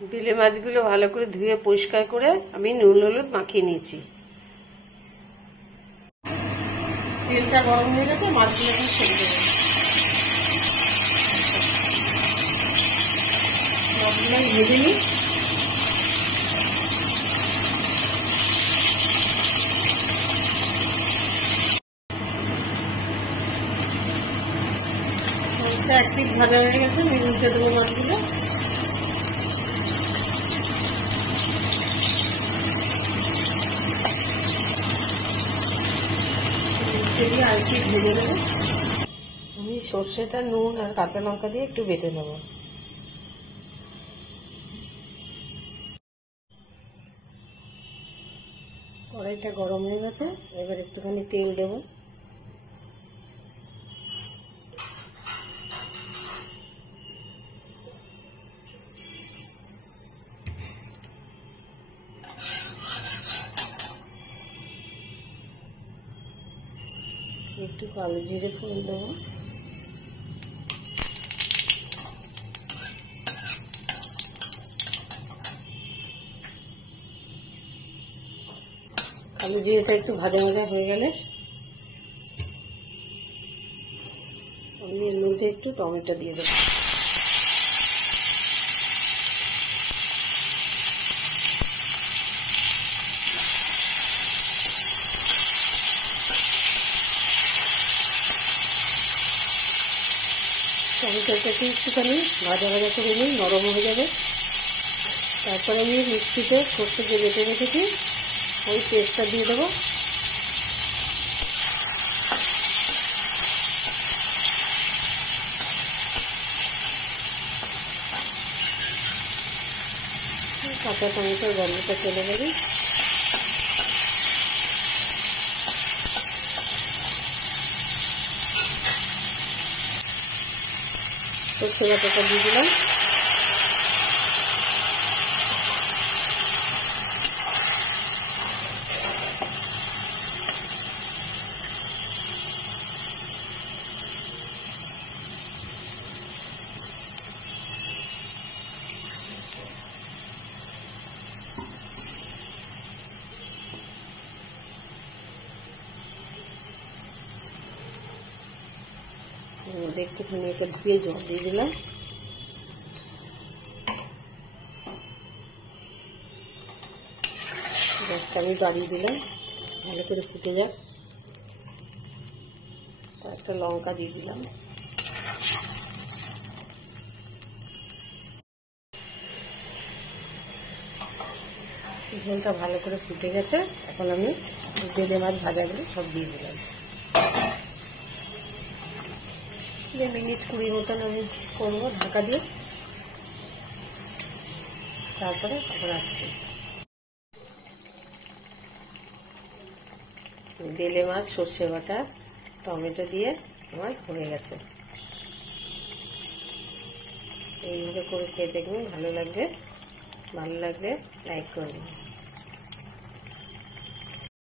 বেলে মাছগুলো ভালো করে ধুয়ে পরিষ্কার করে আমি নুন হলুদ মাখিয়ে নিয়েছি। তেলটা গরম হয়ে গেছে, মাছগুলো এখন ছেড়ে দেবো। মাছগুলো আমি ভেজে নিই। মাছটা এক পিঠ ভাজা হয়ে গেছে, আমি উল্টে দেবো মাছগুলো। আর কি ভেজে নেবো। আমি সর্ষেটা নুন আর কাঁচা লঙ্কা দিয়ে একটু বেটে নেব। কড়াইটা গরম হয়ে গেছে, এবার একটুখানি তেল দেব। একটু কালো জিরে ফোড়ন দেবো। কালো জিরেটা একটু ভাজা ভাজা হয়ে গেলে আমি এর মধ্যে একটু টমেটো দিয়ে দেবো। টমেটোটাকে একটুখানি ভাজা ভাজা করে নিই, নরম হয়ে যাবে। তারপরে আমি মিক্সিতে সর্ষে যে বেটে রেখেছি ওই পেস্টটা দিয়ে দেবো। কাঁচা টমেটোর গন্ধটা চলে যাবে। সর্ষে বাটাটা দিয়ে দিলাম। একটুখানি একটা ধুয়ে জল দিয়ে দিলাম। গ্যাসটা আমি বাড়িয়ে দিলাম, ভালো করে ফুটে যাক। একটা লঙ্কা দিয়ে দিলাম। ঝোলটা ভালো করে ফুটে গেছে, এখন আমি বেলে মাছ ভাজাগুলো সব দিয়ে দিলাম। 2 মিনিট 20 মতন আমি করবো ঢাকা দিয়ে, তারপরে আবার আসছি। বেলে মাছ সর্ষে বাটা টমেটো দিয়ে আমার হয়ে গেছে। এইভাবে করে খেয়ে দেখবেন, ভালো লাগবে। ভালো লাগলে লাইক করবেন।